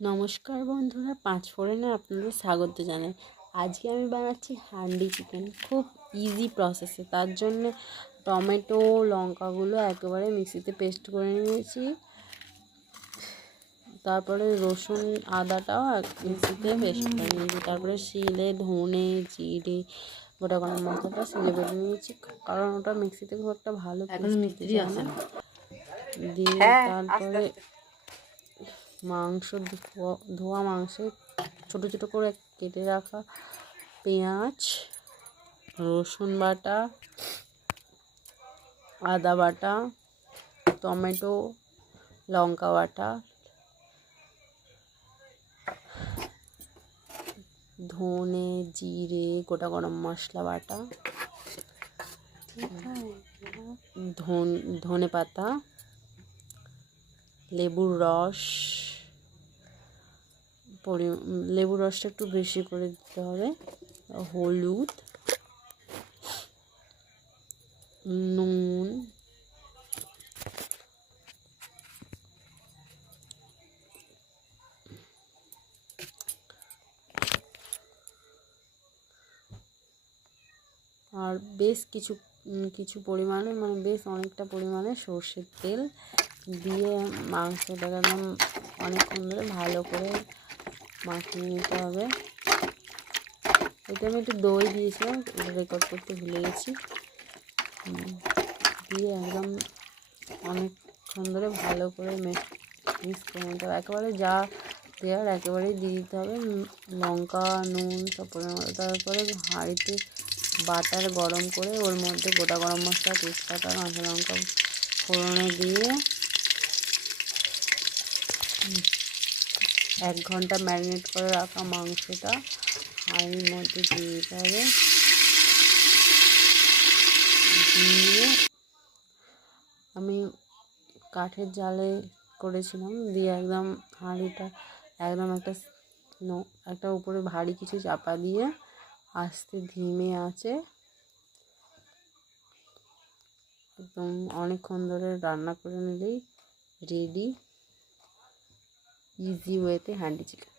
নমস্কার বন্ধুরা, পাঁচ ফোড়নে আপনাদের স্বাগত জানাই। আজকে আমি বানাচ্ছি হান্ডি চিকেন, খুব ইজি প্রসেসে। তার জন্য টমেটো লঙ্কাগুলো একেবারে মিক্সিতে পেস্ট করে নিয়েছি। তারপরে রসুন আদাটাও মিক্সিতে পেস্ট করে নিয়েছি। তারপরে শিলে ধনে জিরে গোটা গরম মশলাটা শিলে বেটে নিয়েছি, কারণ ওটা মিক্সিতে খুব একটা ভালো মিস্ত্রি আসে না। দিয়ে তারপরে মাংস ধোয়া মাংসে ছোটো ছোটো করে কেটে রাখা পেঁয়াজ, রসুন বাটা, আদা বাটা, টমেটো, লঙ্কা বাটা, ধনে জিরে গোটা গরম মশলা বাটা, ধনে পাতা, লেবুর রস, লেবুর রসটা একটু বেশি করে দিতে হবে, হলুদ, নুন, আর বেশ কিছু পরিমাণে বেশ অনেকটা পরিমাণে সর্ষের তেল দিয়ে মাংসটাকে একদম অনেকক্ষণ ধরে ভালো করে মাখিয়ে নিতে হবে। এটা আমি একটু দই দিয়েছিলাম, রেকর্ড করতে ভুলে গেছি। দিয়ে একদম অনেকক্ষণ ধরে ভালো করে মিক্স করে নিতে হবে। একেবারে যা দেওয়ার একেবারেই দিয়ে দিতে হবে, লঙ্কা নুন সব পরিমাণ। তারপরে হাঁড়িতে বাটার গরম করে ওর মধ্যে গোটা গরম মশলা তেজপাতা কাঁচা লঙ্কা ফোড়নে দিয়ে 1 ঘন্টা ম্যারিনেট করে রাখা মাংসটা হাঁড়ির মধ্যে দিয়ে দিতে হবে। দিয়ে আমি কাঠের জালে করেছিলাম, দিয়ে একদম হাঁড়িটা একদম একটা উপরে ভারী কিছু চাপা দিয়ে আস্তে ধিমে আছে একদম অনেকক্ষণ ধরে রান্না করে নিলেই রেডি ইজি ওয়েতে হান্ডি চিকেন।